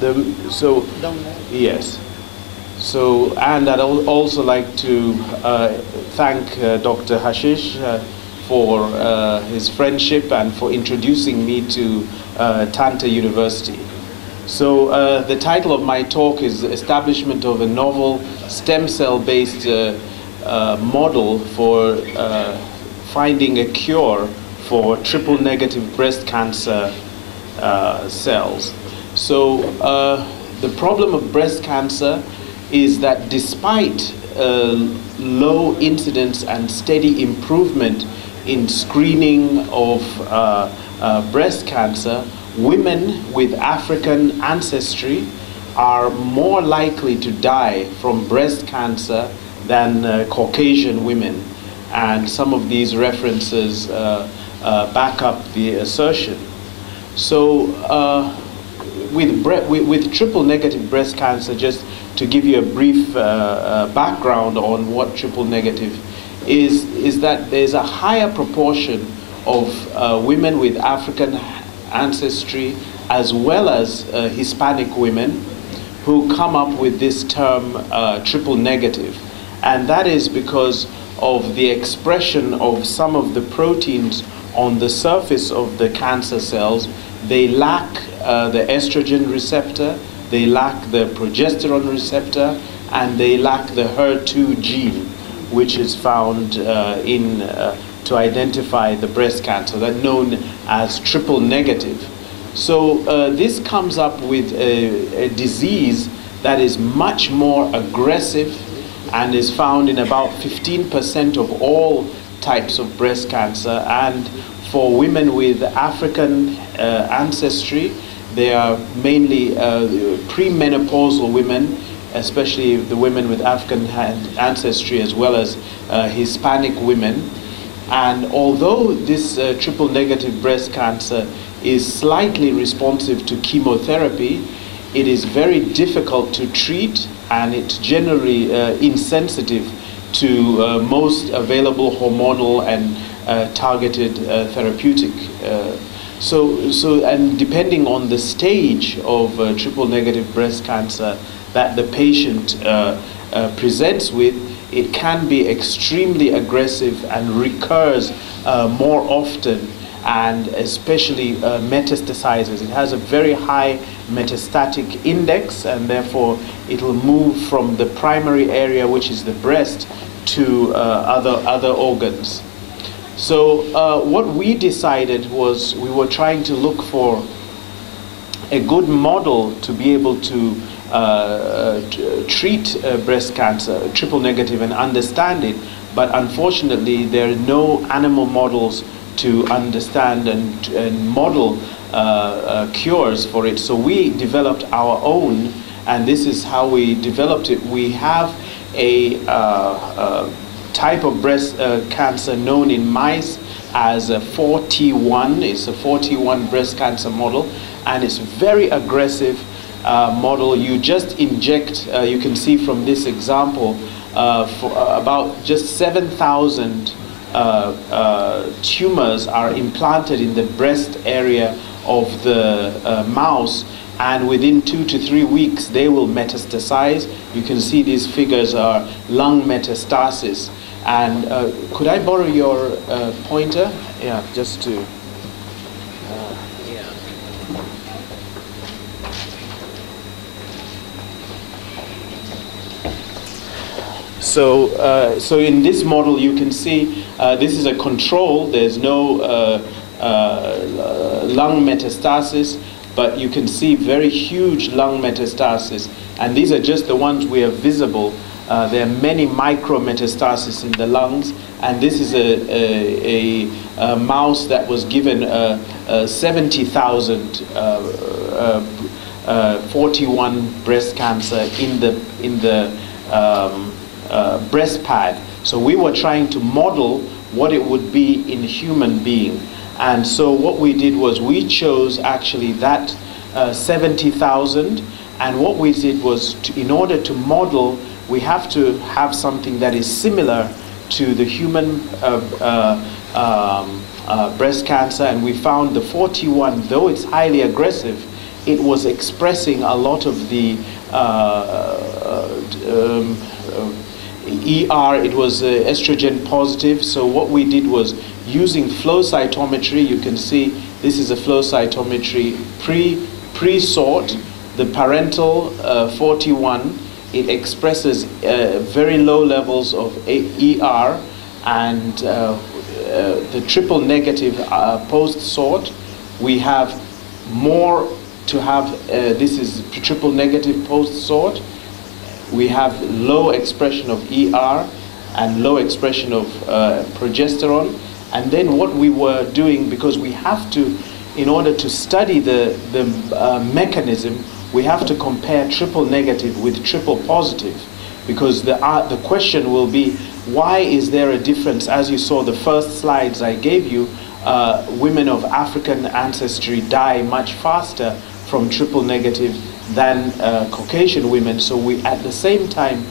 So yes. So, and I'd also like to thank Dr. Hashish for his friendship and for introducing me to Tanta University. So the title of my talk is Establishment of a Novel Stem Cell-Based Model for Finding a Cure for Triple-Negative Breast Cancer cells. So the problem of breast cancer is that despite low incidence and steady improvement in screening of breast cancer, women with African ancestry are more likely to die from breast cancer than Caucasian women. And some of these references back up the assertion. So with triple-negative breast cancer, just to give you a brief background on what triple-negative is that there's a higher proportion of women with African ancestry as well as Hispanic women who come up with this term triple-negative. And that is because of the expression of some of the proteins on the surface of the cancer cells. They lack the estrogen receptor, they lack the progesterone receptor, and they lack the HER2 gene, which is found to identify the breast cancer, that's known as triple negative. So this comes up with a disease that is much more aggressive and is found in about 15% of all types of breast cancer. And for women with African ancestry, they are mainly premenopausal women, especially the women with African ancestry, as well as Hispanic women. And although this triple-negative breast cancer is slightly responsive to chemotherapy, it is very difficult to treat, and it's generally insensitive to most available hormonal and targeted therapeutic. And depending on the stage of triple-negative breast cancer that the patient presents with, it can be extremely aggressive and recurs more often, and especially metastasizes. It has a very high metastatic index, and therefore it will move from the primary area, which is the breast, to other organs. So what we decided was we were trying to look for a good model to be able to treat breast cancer, triple negative, and understand it. But unfortunately, there are no animal models to understand and model cures for it. So we developed our own, and this is how we developed it. We have a type of breast cancer known in mice as a 4T1. It's a 4T1 breast cancer model, and it's very aggressive model. You just inject, you can see from this example, for about just 7,000 tumors are implanted in the breast area of the mouse, and within 2 to 3 weeks they will metastasize. You can see these figures are lung metastasis. And could I borrow your pointer? Yeah, just to... So in this model, you can see this is a control. There's no lung metastasis, but you can see very huge lung metastasis. And these are just the ones we have visible. There are many micrometastases in the lungs, and this is a mouse that was given 70,000 41 breast cancer in the breast pad. So we were trying to model what it would be in a human being. And so what we did was we chose actually that 70,000, and what we did was in order to model, we have to have something that is similar to the human breast cancer, and we found the 41, though it's highly aggressive, it was expressing a lot of the ER, it was estrogen positive. So what we did was using flow cytometry. You can see this is a flow cytometry pre-sort, the parental 41. It expresses very low levels of ER, and the triple negative post-sort, we have more to have, this is triple negative post-sort. We have low expression of ER and low expression of progesterone. And then what we were doing, because we have to, in order to study the mechanism, we have to compare triple negative with triple positive, because the question will be, why is there a difference? As you saw the first slides I gave you, women of African ancestry die much faster from triple negative than Caucasian women. So we, at the same time,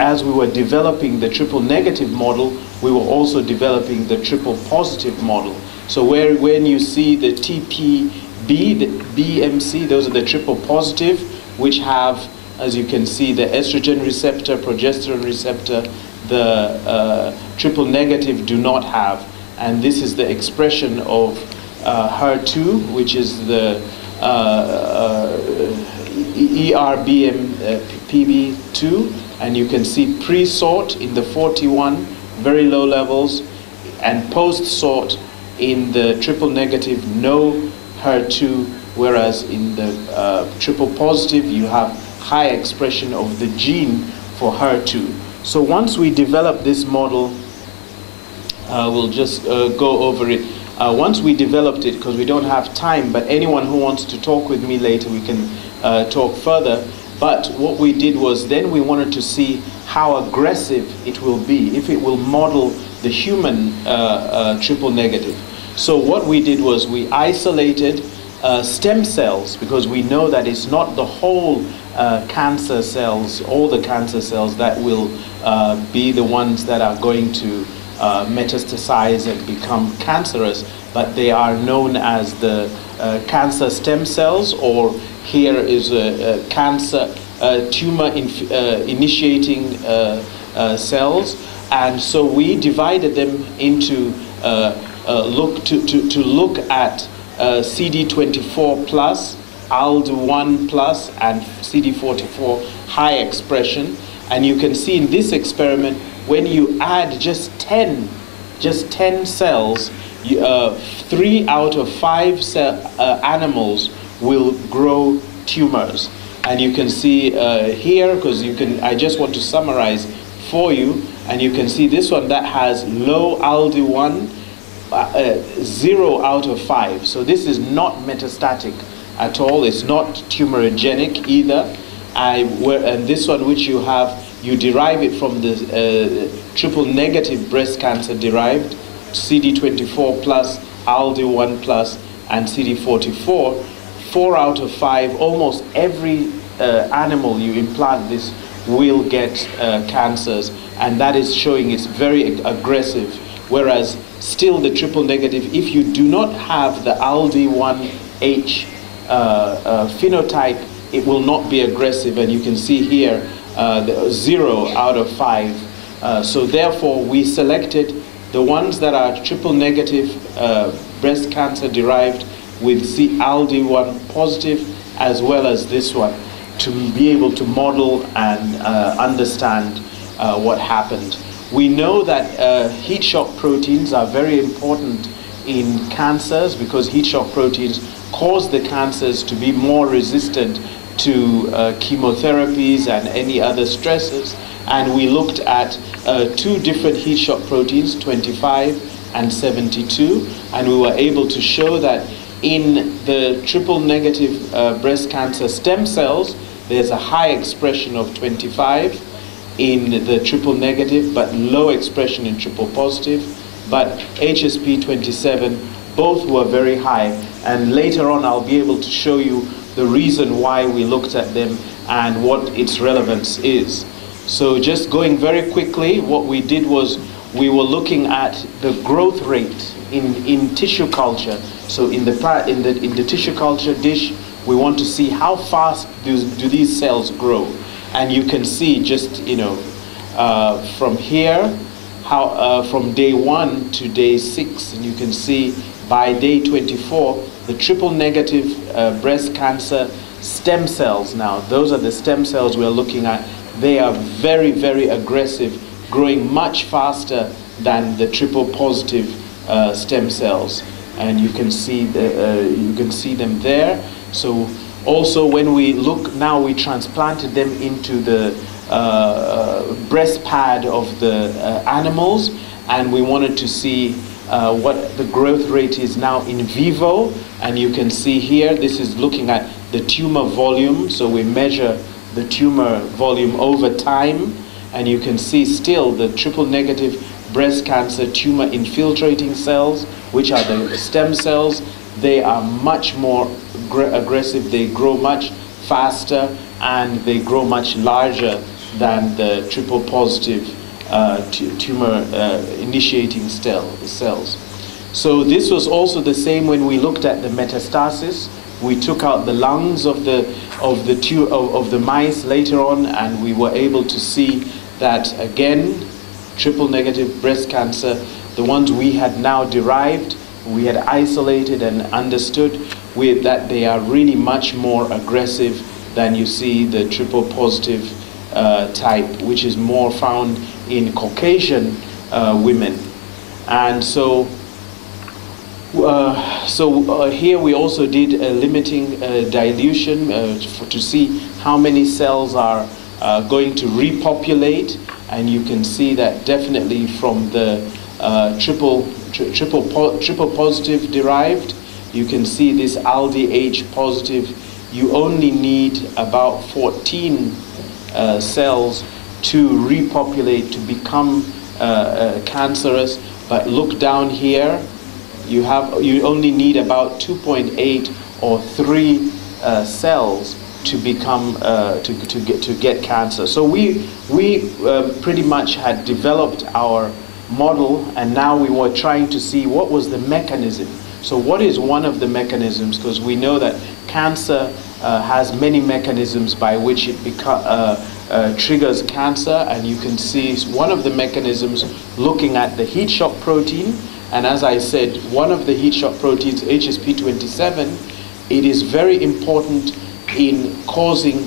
as we were developing the triple negative model, we were also developing the triple positive model. So when you see the TPB, the BMC, those are the triple positive, which have, as you can see, the estrogen receptor, progesterone receptor. The triple negative do not have. And this is the expression of HER2, which is the ERBMPB2, and you can see pre-sort in the 41, very low levels, and post-sort in the triple negative, no HER2, whereas in the triple positive, you have high expression of the gene for HER2. So once we develop this model, we'll just go over it. Once we developed it, because we don't have time, but anyone who wants to talk with me later, we can talk further. But what we did was, then we wanted to see how aggressive it will be, if it will model the human triple negative. So what we did was we isolated stem cells, because we know that it's not the whole cancer cells, all the cancer cells that will be the ones that are going to metastasize and become cancerous, but they are known as the cancer stem cells, or here is a cancer tumor initiating cells. And so we divided them into to look at CD24 plus, ALD1 plus, and CD44 high expression. And you can see in this experiment, when you add just 10 cells, 3 out of 5 animals will grow tumors. And you can see here, because I just want to summarize for you, and you can see this one that has low ALD1, 0 out of 5. So this is not metastatic at all. It's not tumorigenic either. And this one, which you have, you derive it from the triple negative breast cancer derived, CD24 plus, ALD1 plus, and CD44. 4 out of 5, almost every animal you implant this will get cancers, and that is showing it's very aggressive. Whereas still the triple negative, if you do not have the ALD1H phenotype, it will not be aggressive, and you can see here 0 out of 5. So therefore we selected the ones that are triple negative breast cancer derived with ALD1 positive, as well as this one, to be able to model and understand what happened. We know that heat shock proteins are very important in cancers, because heat shock proteins cause the cancers to be more resistant to chemotherapies and any other stresses. And we looked at 2 different heat shock proteins, 25 and 72, and we were able to show that in the triple negative breast cancer stem cells, there's a high expression of 25 in the triple negative, but low expression in triple positive. But HSP27, both were very high. And later on, I'll be able to show you the reason why we looked at them and what its relevance is. So just going very quickly, what we did was we were looking at the growth rate in tissue culture. So in the tissue culture dish, we want to see how fast do these cells grow. And you can see just, you know, from here, how from day 1 to day 6, and you can see by day 24, the triple negative breast cancer stem cells now, those are the stem cells we're looking at. They are very, very aggressive, growing much faster than the triple positive stem cells. And you can see them there. So also when we look now, we transplanted them into the breast pad of the animals, and we wanted to see what the growth rate is now in vivo. And you can see here, this is looking at the tumor volume. So we measure the tumor volume over time, and you can see still the triple negative breast cancer tumor infiltrating cells, which are the stem cells. They are much more aggressive, they grow much faster, and they grow much larger than the triple positive tumor initiating cells. So this was also the same when we looked at the metastasis. We took out the lungs of the mice later on, and we were able to see that again, triple negative breast cancer, the ones we had now derived, we had isolated and understood with that they are really much more aggressive than you see the triple positive type, which is more found in Caucasian women. And so here we also did a limiting dilution to see how many cells are going to repopulate, and you can see that definitely from the triple positive derived, you can see this ALDH positive, you only need about 14 cells to repopulate to become cancerous. But look down here, you only need about 2.8 or 3 cells to become to get cancer. So we pretty much had developed our model, and now we were trying to see what was the mechanism. So what is one of the mechanisms? Because we know that cancer has many mechanisms by which it triggers cancer, and you can see one of the mechanisms looking at the heat shock protein. And as I said, one of the heat shock proteins, HSP27, it is very important in causing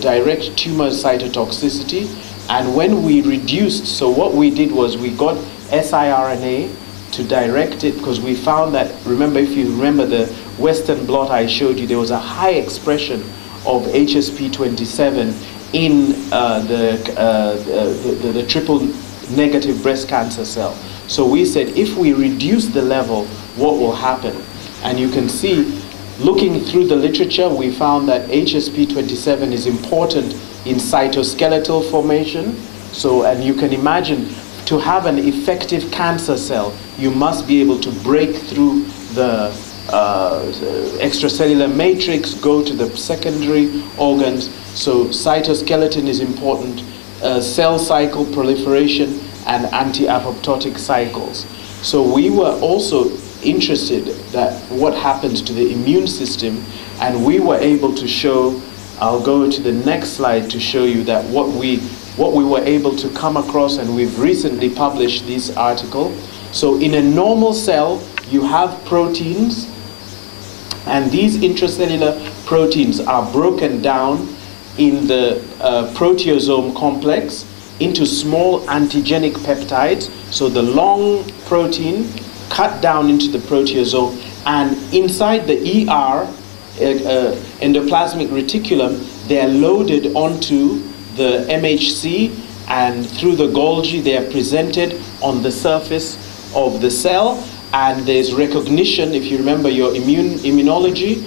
direct tumor cytotoxicity. And when we reduced, so what we did was we got siRNA to direct it, because we found that, remember, if you remember the Western blot I showed you, there was a high expression of HSP27 in the triple negative breast cancer cell. So we said, if we reduce the level, what will happen? And you can see, looking through the literature, we found that HSP27 is important in cytoskeletal formation. So, and you can imagine, to have an effective cancer cell, you must be able to break through the extracellular matrix, go to the secondary organs. So cytoskeleton is important, cell cycle proliferation, and anti-apoptotic cycles. So we were also interested that what happens to the immune system, and we were able to show, I'll go to the next slide to show you that what we were able to come across, and we've recently published this article. So in a normal cell, you have proteins, and these intracellular proteins are broken down in the proteasome complex into small antigenic peptides. So the long protein cut down into the proteasome, and inside the ER, endoplasmic reticulum, they're loaded onto the MHC, and through the Golgi they are presented on the surface of the cell. And there's recognition, if you remember your immunology,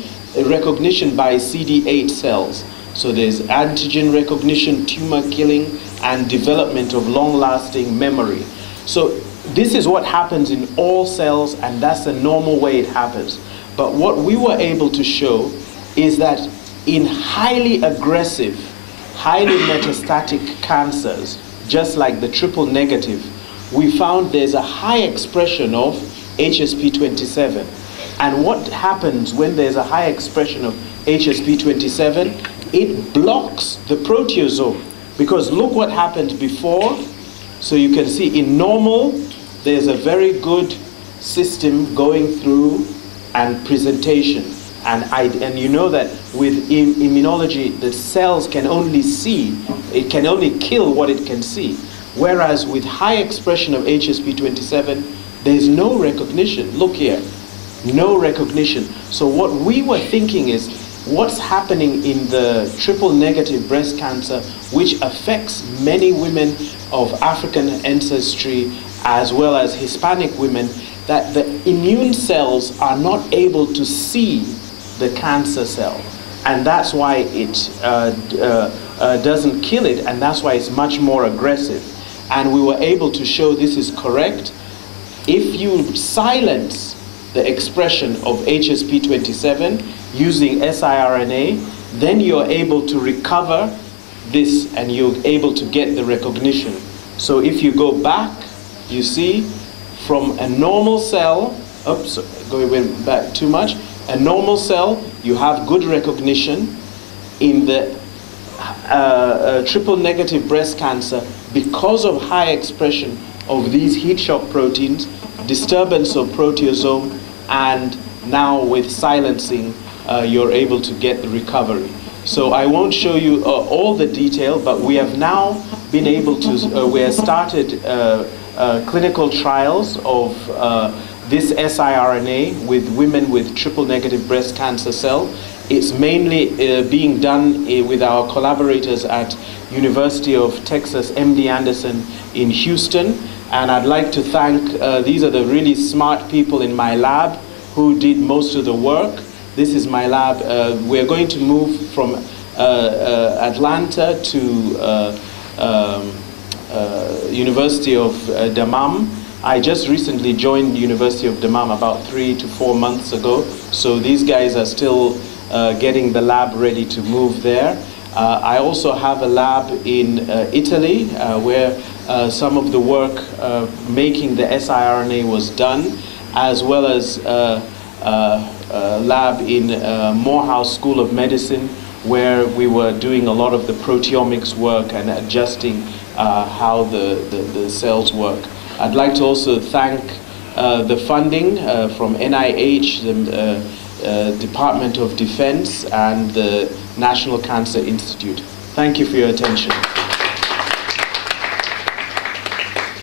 recognition by CD8 cells. So there's antigen recognition, tumor killing, and development of long-lasting memory. So this is what happens in all cells, and that's the normal way it happens. But what we were able to show is that in highly aggressive, highly metastatic cancers, just like the triple negative, we found there's a high expression of HSP27. And what happens when there's a high expression of HSP27, it blocks the proteasome. Because look what happened before. So you can see in normal, there's a very good system going through and presentation. And you know that with immunology, the cells can only see, it can only kill what it can see. Whereas with high expression of HSP27, there's no recognition. Look here, no recognition. So what we were thinking is, what's happening in the triple negative breast cancer, which affects many women of African ancestry as well as Hispanic women, that the immune cells are not able to see the cancer cell. And that's why it doesn't kill it, and that's why it's much more aggressive. And we were able to show this is correct. If you silence the expression of HSP27 using siRNA, then you're able to recover this and you're able to get the recognition. So if you go back, you see from a normal cell, oops, going back too much, a normal cell, you have good recognition. In the triple negative breast cancer, because of high expression of these heat shock proteins, disturbance of proteasome, and now with silencing, you're able to get the recovery. So I won't show you all the detail, but we have now been able to, we have started clinical trials of this siRNA with women with triple negative breast cancer cell. It's mainly being done with our collaborators at University of Texas MD Anderson in Houston. And I'd like to thank, these are the really smart people in my lab who did most of the work. This is my lab. We're going to move from Atlanta to University of Dammam. I just recently joined University of Dammam about 3 to 4 months ago. So these guys are still getting the lab ready to move there. I also have a lab in Italy where some of the work making the siRNA was done, as well as a lab in Morehouse School of Medicine, where we were doing a lot of the proteomics work and adjusting how the cells work. I'd like to also thank the funding from NIH, the Department of Defense, and the National Cancer Institute. Thank you for your attention.